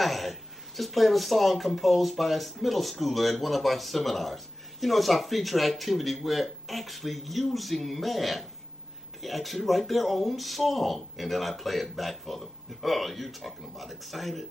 Hi, just playing a song composed by a middle schooler at one of our seminars. You know, it's our feature activity. We're actually using math. They actually write their own song, and then I play it back for them. Oh, you talking about excited?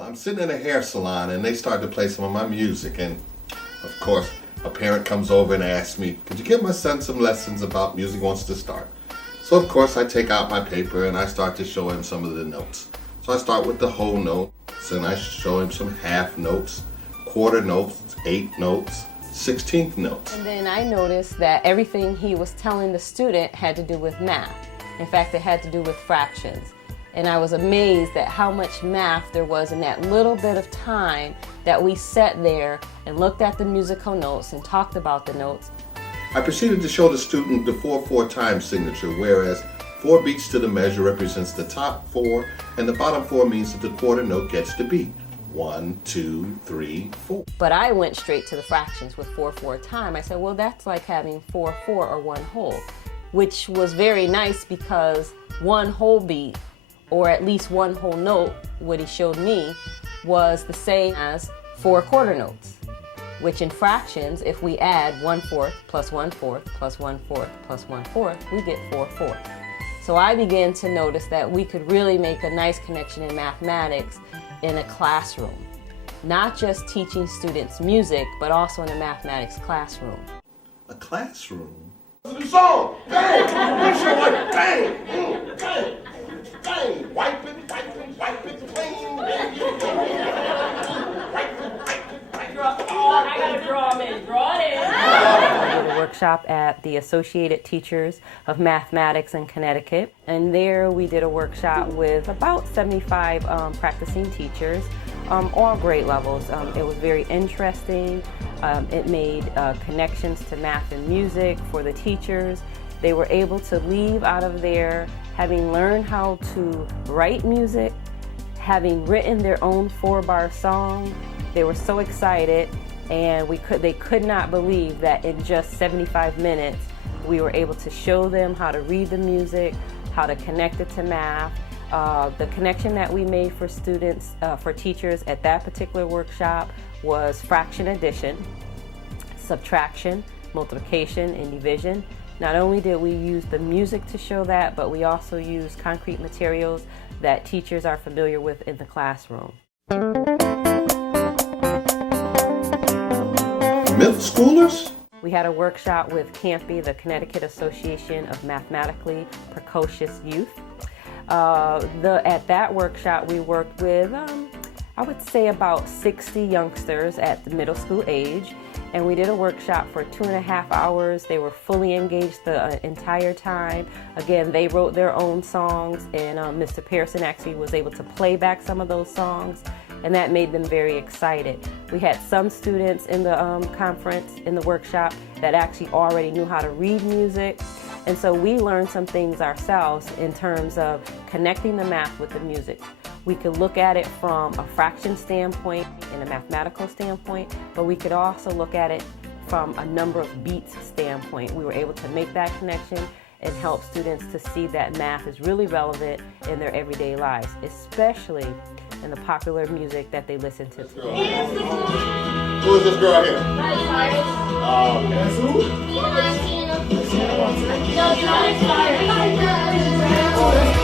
I'm sitting in a hair salon and they start to play some of my music, and of course a parent comes over and asks me, could you give my son some lessons about music wants to start? So of course I take out my paper and I start to show him some of the notes. So I start with the whole notes and I show him some half notes, quarter notes, 8 notes, 16th notes. And then I noticed that everything he was telling the student had to do with math. In fact, it had to do with fractions. And I was amazed at how much math there was in that little bit of time that we sat there and looked at the musical notes and talked about the notes. I proceeded to show the student the 4/4 time signature, whereas 4 beats to the measure represents the top 4 and the bottom 4 means that the quarter note gets the beat. 1, 2, 3, 4. But I went straight to the fractions with 4/4 time. I said, well, that's like having 4/4 or 1 whole, which was very nice because 1 whole beat, or at least 1 whole note, what he showed me, was the same as 4 quarter notes, which in fractions, if we add 1/4 plus 1/4 plus 1/4 plus 1/4, we get 4/4. So I began to notice that we could really make a nice connection in mathematics in a classroom, not just teaching students music, but also in a mathematics classroom. A classroom? Song! Dang! Dang! Dang! Dang! Wipe it, clean! I gotta draw them in. Draw it in. I did a workshop at the Associated Teachers of Mathematics in Connecticut, and there we did a workshop with about 75 practicing teachers, all grade levels. It was very interesting. It made connections to math and music for the teachers. They were able to leave out of there having learned how to write music, having written their own 4-bar song. They were so excited, and they could not believe that in just 75 minutes we were able to show them how to read the music, how to connect it to math. The connection that we made for students, for teachers at that particular workshop was fraction addition, subtraction, multiplication, and division. Not only did we use the music to show that, but we also used concrete materials that teachers are familiar with in the classroom. Middle schoolers? We had a workshop with CAMPY, the Connecticut Association of Mathematically Precocious Youth. At that workshop we worked with, I would say about 60 youngsters at the middle school age. And we did a workshop for 2.5 hours. They were fully engaged the entire time. Again, they wrote their own songs, and Mr. Pearson actually was able to play back some of those songs, and that made them very excited. We had some students in the conference, in the workshop, that actually already knew how to read music. And so we learned some things ourselves in terms of connecting the math with the music. We could look at it from a fraction standpoint and a mathematical standpoint, but we could also look at it from a number of beats standpoint. We were able to make that connection and help students to see that math is really relevant in their everyday lives, especially in the popular music that they listen to. Who is this girl here? That's who?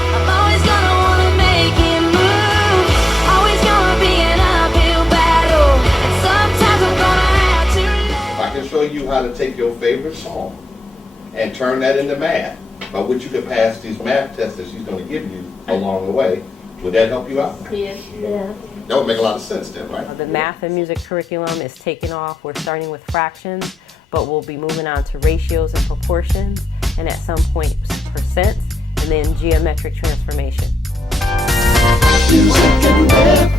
I'm always gonna wanna make it move. Always gonna be an uphill battle. And sometimes I'm gonna have to. If I can show you how to take your favorite song and turn that into math, by which you can pass these math tests that she's going to give you along the way, would that help you out? Yeah. That would make a lot of sense then, right? The math and music curriculum is taking off. We're starting with fractions, but we'll be moving on to ratios and proportions, and at some point percents, and then geometric transformation. Music and math,